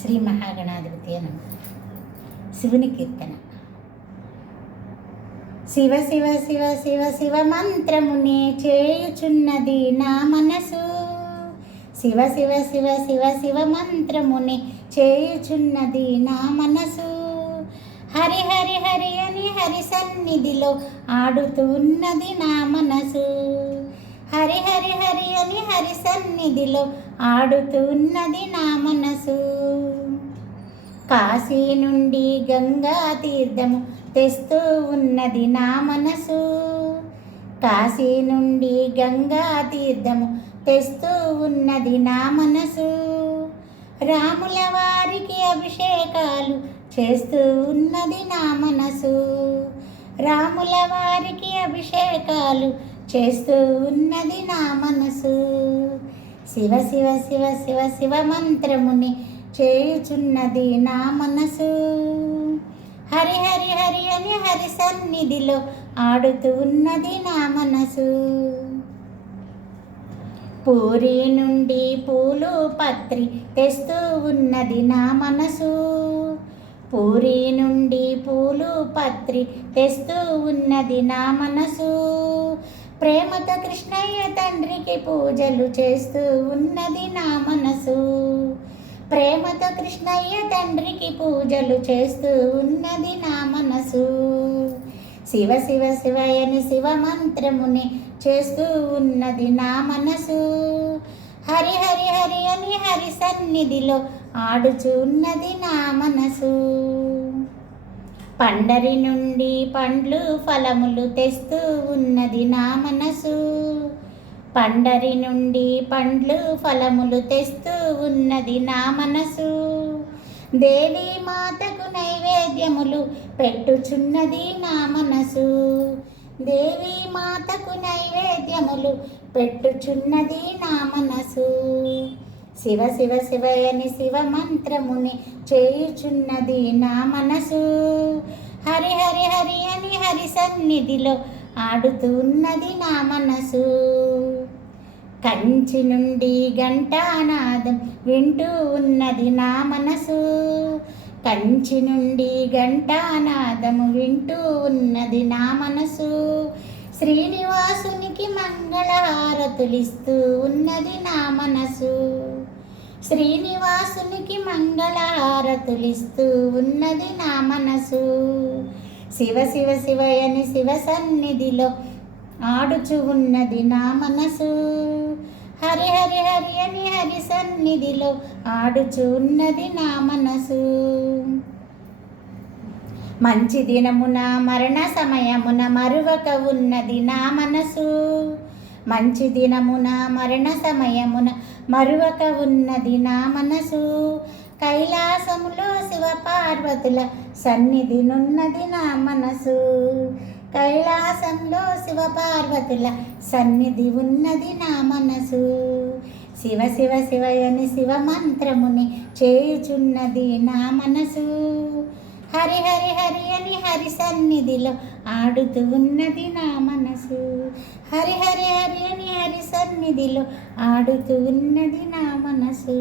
శ్రీ మహాగణాధిపతి నమః. శివుని కీర్తన. శివ శివ శివ శివ శివ మంత్రమునే చేయుచున్నది నా మనసు. శివ శివ శివ శివ శివ మంత్రమునే చేయుచున్నది నా మనసు. హరి హరి హరి అని హరి సన్నిధిలో ఆడుతున్నది నా మనసు. హరి హరి హరి అని హరి సన్నిధిలో ఆడుతున్నది నా మనసు. కాశీ నుండి గంగా తీర్థము తెస్తూ ఉన్నది నా మనసు. కాశీ నుండి గంగా తీర్థము తెస్తూ ఉన్నది నా మనసు. రాముల వారికి అభిషేకాలు చేస్తూ ఉన్నది నా మనసు. రాముల వారికి అభిషేకాలు చేస్తూ ఉన్నది నా మనసు. శివ శివ శివ శివ శివ మంత్రముని చేయుచున్నది నా మనసు. హరి హరి హరి అని హరి సన్నిధిలో ఆడుతూ ఉన్నది నా మనసు. పూరి నుండి పూలు పత్రి తెస్తూ ఉన్నది నా మనసు. పూరి నుండి పూలు పత్రి తెస్తూ ఉన్నది నా మనసు. ప్రేమతో కృష్ణయ్య తండ్రికి పూజలు చేస్తూ ఉన్నది నా మనసు. ప్రేమతో కృష్ణయ్య తండ్రికి పూజలు చేస్తూ ఉన్నది నా మనసు. శివ శివ శివయని శివ మంత్రముని చేస్తూ ఉన్నది నా మనసు. హరి హరి హరి అని హరి సన్నిధిలో ఆడుచు ఉన్నది నా మనసు. పండరి నుండి పండ్లు ఫలములు తెస్తూ ఉన్నది నా మనసు. పండరి నుండి పండ్లు ఫలములు తెస్తూ ఉన్నది నా మనసు. దేవి మాతకు నైవేద్యములు పెట్టుచున్నది నా మనసు. దేవి మాతకు నైవేద్యములు పెట్టుచున్నది నా మనసు. శివ శివ శివయని శివ మంత్రముని చేయుచున్నది నా మనసు. హరి హరి హరి అని హరి సన్నిధిలో ఆడుతున్నది నా మనసు. కంచి నుండి ఘంటానాదం వింటూ ఉన్నది నా మనసు. కంచి నుండి ఘంటానాదము వింటూ ఉన్నది నా మనసు. శ్రీనివాసునికి మంగళహారతులిస్తూ ఉన్నది నా మనసు. శ్రీనివాసునికి మంగళహారతులిస్తూ ఉన్నది నా మనసు. శివ శివ శివయని శివ సన్నిధిలో ఆడుచు ఉన్నది నా మనసు. హరి హరి హరి అని హరి సన్నిధిలో ఆడుచు ఉన్నది నా మనసు. మంచి దినమున మరణ సమయమున మరువక ఉన్నది నా మనసు. మంచి దినమున మరణ సమయమున మరువక ఉన్నది నా మనసు. కైలాసములో శివ పార్వతుల సన్నిధి నున్నది నా మనసు. కైలాసంలో శివ పార్వతుల సన్నిధి ఉన్నది నా మనసు. శివ శివ శివయని శివ మంత్రముని చేయుచున్నది నా మనసు. హరి హరి హరి అని హరి సన్నిధిలో ఆడుతూ ఉన్నది నా మనసు. హరి హరి హరి అని హరి సన్నిధిలో ఆడుతూ ఉన్నది నా మనసు.